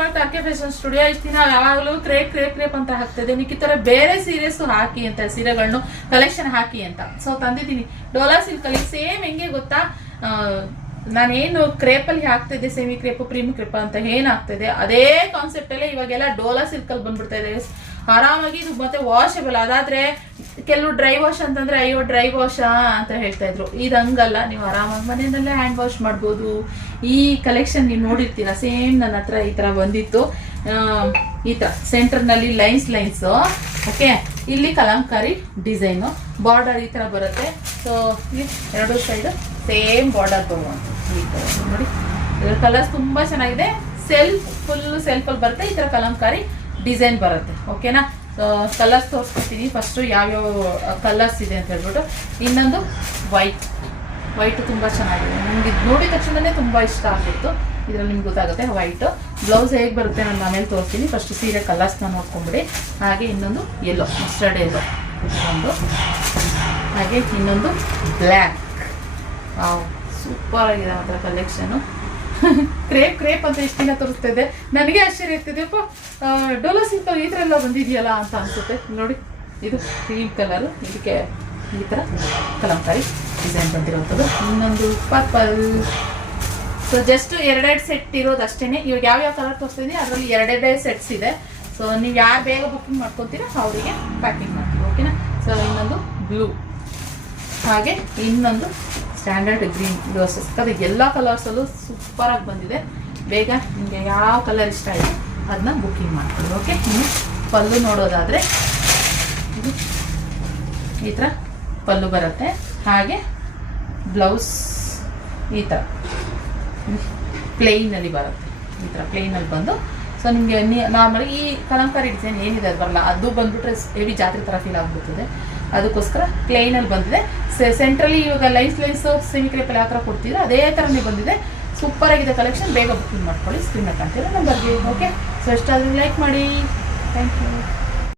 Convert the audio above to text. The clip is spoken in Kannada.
Welcome back RK fashion studio. ಇಷ್ಟು ದಿನ ಯಾವಾಗಲೂ ಕ್ರೇಪ್ ಅಂತ ಹಾಕ್ತಿದ್ದೆ. ನಿಕ್ಕೆ ಈ ತರ ಬೇರೆ ಸೀರೆಸ್ ಹಾಕಿ ಅಂತ, ಸೀರೆಗಳನ್ನು ಕಲೆಕ್ಷನ್ ಹಾಕಿ ಅಂತ ಸೊ ತಂದಿದ್ದೀನಿ. ಡೋಲಾ ಸಿಲ್ಕ್ ಅಲ್ಲಿ ಸೇಮ್ ಹೆಂಗೆ ಗೊತ್ತಾ, ನಾನೇನು ಕ್ರೇಪಲ್ಲಿ ಹಾಕ್ತಿದ್ದೆ, ಸೆಮಿ ಕ್ರೇಪ್ ಪ್ರೀಮಿಯಂ ಕ್ರೇಪ್ ಅಂತ ಏನ್ ಆಗ್ತಿದೆ ಅದೇ ಕಾನ್ಸೆಪ್ಟ್ ಅಲ್ಲೇ ಇವಾಗೆಲ್ಲ ಡೋಲಾ ಸಿಲ್ಕ್ ಅಲ್ಲಿ ಬಂದ್ಬಿಡ್ತಾ ಇದೆ. ಆರಾಮಾಗಿ ಇದು ಮತ್ತೆ ವಾಷಬಲ್. ಅದಾದ್ರೆ ಕೆಲವು ಡ್ರೈ ವಾಶ್ ಅಂತಂದ್ರೆ ಅಯ್ಯೋ ಡ್ರೈ ವಾಶ್ ಅಂತ ಹೇಳ್ತಾ ಇದ್ರು. ಇದು ಹಂಗಲ್ಲ, ನೀವು ಆರಾಮಾಗಿ ಮನೆಯಲ್ಲೇ ಹ್ಯಾಂಡ್ ವಾಶ್ ಮಾಡ್ಬೋದು. ಈ ಕಲೆಕ್ಷನ್ ನೀವು ನೋಡಿರ್ತೀರಾ, ಸೇಮ್ ನನ್ನ ಹತ್ರ ಈ ತರ ಬಂದಿತ್ತು. ಈ ತರ ಸೆಂಟರ್ ನಲ್ಲಿ ಲೈನ್ಸ್ ಓಕೆ. ಇಲ್ಲಿ ಕಲಂಕಾರಿ ಡಿಸೈನ್, ಬಾರ್ಡರ್ ಈ ತರ ಬರುತ್ತೆ. ಸೊ ಎರಡು ಸೈಡ್ ಸೇಮ್ ಬಾರ್ಡರ್ ತಗೊಂಡು ಈ ತರ ನೋಡಿ. ಇದರ ಕಲರ್ಸ್ ತುಂಬಾ ಚೆನ್ನಾಗಿದೆ. ಫುಲ್ ಸೆಲ್ಫ್ ಅಲ್ಲಿ ಬರುತ್ತೆ. ಈ ತರ ಕಲಂಕಾರಿ ಡಿಸೈನ್ ಬರುತ್ತೆ ಓಕೆನಾ. ಸೊ ಕಲರ್ಸ್ ತೋರಿಸ್ಕೊತೀನಿ ಫಸ್ಟ್ ಯಾವ್ಯಾವ ಕಲರ್ಸ್ ಇದೆ ಅಂತ ಹೇಳ್ಬಿಟ್ಟು. ಇನ್ನೊಂದು ವೈಟ್ ತುಂಬಾ ಚೆನ್ನಾಗಿದೆ. ನಿಮ್ಗೆ ಇದು ನೋಡಿದ ತಕ್ಷಣನೇ ತುಂಬಾ ಇಷ್ಟ ಆಗಿತ್ತು. ಇದ್ರಲ್ಲಿ ನಿಮ್ಗೆ ಗೊತ್ತಾಗುತ್ತೆ ವೈಟ್. ಬ್ಲೌಸ್ ಹೇಗೆ ಬರುತ್ತೆ ನಾನು ಆಮೇಲೆ ತೋರಿಸ್ತೀನಿ. ಫಸ್ಟ್ ಸೀರೆ ಕಲರ್ಸ್ನ ನೋಡ್ಕೊಂಬಿಡಿ. ಹಾಗೆ ಇನ್ನೊಂದು ಯೆಲ್ಲೋ, ಮಸ್ಟರ್ಡ್ ಯೆಲ್ಲೋ ಒಂದು, ಹಾಗೆ ಇನ್ನೊಂದು ಬ್ಲ್ಯಾಕ್. ಸೂಪರ್ ಆಗಿದೆ ಮಾತ್ರ ಕಲೆಕ್ಷನು. ಕ್ರೇಪ್ ಅಂತ ಎಷ್ಟು ದಿನ ತೋರಿಸ್ತಿದ್ದೆ, ನನಗೆ ಆಶ್ಚರ್ಯ ಇರ್ತಿದೆಯಪ್ಪ, ಡೋಲಾ ಸಿಲ್ಕ್ ಈ ಥರ ಎಲ್ಲ ಬಂದಿದೆಯಲ್ಲ ಅಂತ ಅನ್ಸುತ್ತೆ. ನೋಡಿ ಇದು ಕ್ರೀಮ್ ಕಲರ್, ಇದಕ್ಕೆ ಈ ಥರ ಕಲಂಕಾರಿ ಡಿಸೈನ್ ಬಂದಿರೋಂಥದ್ದು. ಇನ್ನೊಂದು ಪರ್ಪಲ್. ಸೊ ಜಸ್ಟ್ ಎರಡೆರಡು ಸೆಟ್ ಇರೋದು ಅಷ್ಟೇನೆ. ಇವಾಗ ಯಾವ್ಯಾವ ಕಲರ್ ತೋರಿಸ್ತಿದ್ದೀನಿ ಅದರಲ್ಲಿ ಎರಡೆರಡೇ ಸೆಟ್ಸ್ ಇದೆ. ಸೊ ನೀವು ಯಾರು ಬೇಗ ಬುಕ್ಕಿಂಗ್ ಮಾಡ್ಕೊತೀರಾ ಅವರಿಗೆ ಪ್ಯಾಕಿಂಗ್ ಮಾಡ್ತೀವಿ ಓಕೆನಾ. ಸೊ ಇನ್ನೊಂದು ಬ್ಲೂ, ಹಾಗೆ ಇನ್ನೊಂದು ಸ್ಟ್ಯಾಂಡರ್ಡ್ ಗ್ರೀನ್. ಇದು ಅದು ಎಲ್ಲ ಕಲರ್ಸಲ್ಲೂ ಸೂಪರಾಗಿ ಬಂದಿದೆ. ಬೇಗ ನಿಮಗೆ ಯಾವ ಕಲರ್ ಇಷ್ಟ ಆಯಿತು ಅದನ್ನ ಬುಕ್ಕಿಂಗ್ ಮಾಡ್ಕೊಳ್ಳಿ ಓಕೆ. ಇನ್ನು ಪಲ್ಲು ನೋಡೋದಾದರೆ ಇದು ಈ ಥರ ಪಲ್ಲು ಬರುತ್ತೆ. ಹಾಗೆ ಬ್ಲೌಸ್ ಈ ಥರ ಪ್ಲೇನಲ್ಲಿ ಬರುತ್ತೆ. ಈ ಥರ ಪ್ಲೇನಲ್ಲಿ ಬಂದು ಸೊ ನಿಮಗೆ ನಾರ್ಮಲಿ ಈ ಕಲಂಕಾರಿ ಡಿಸೈನ್ ಏನಿದೆ ಅದು ಬರಲ್ಲ. ಅದು ಬಂದುಬಿಟ್ರೆ ಹೆವಿ ಜಾತ್ರೆ ಥರ ಫೀಲ್ ಆಗಿಬಿಡ್ತದೆ. ಅದಕ್ಕೋಸ್ಕರ ಪ್ಲೇನಲ್ಲಿ ಬಂದಿದೆ. ಸೆಂಟ್ರಲ್ಲಿ ಇವಾಗ ಲೈನ್ಸ್ ಸೆಮಿ ಕ್ರೇಪಲ್ಲಿ ಯಾವ ಥರ ಕೊಡ್ತಿದ್ರೆ ಅದೇ ಥರನೇ ಬಂದಿದೆ. ಸೂಪರ್ ಆಗಿದೆ ಕಲೆಕ್ಷನ್. ಬೇಗ ಬುಕ್ಕಿಂಗ್ ಮಾಡ್ಕೊಳ್ಳಿ. ಸ್ಕ್ರೀನ್ ಕಾಣ್ತೀರಾ ನಂಬರ್ಗೆ ಓಕೆ. ಸೊ ಎಷ್ಟಾದರೂ ಲೈಕ್ ಮಾಡಿ. Thank you.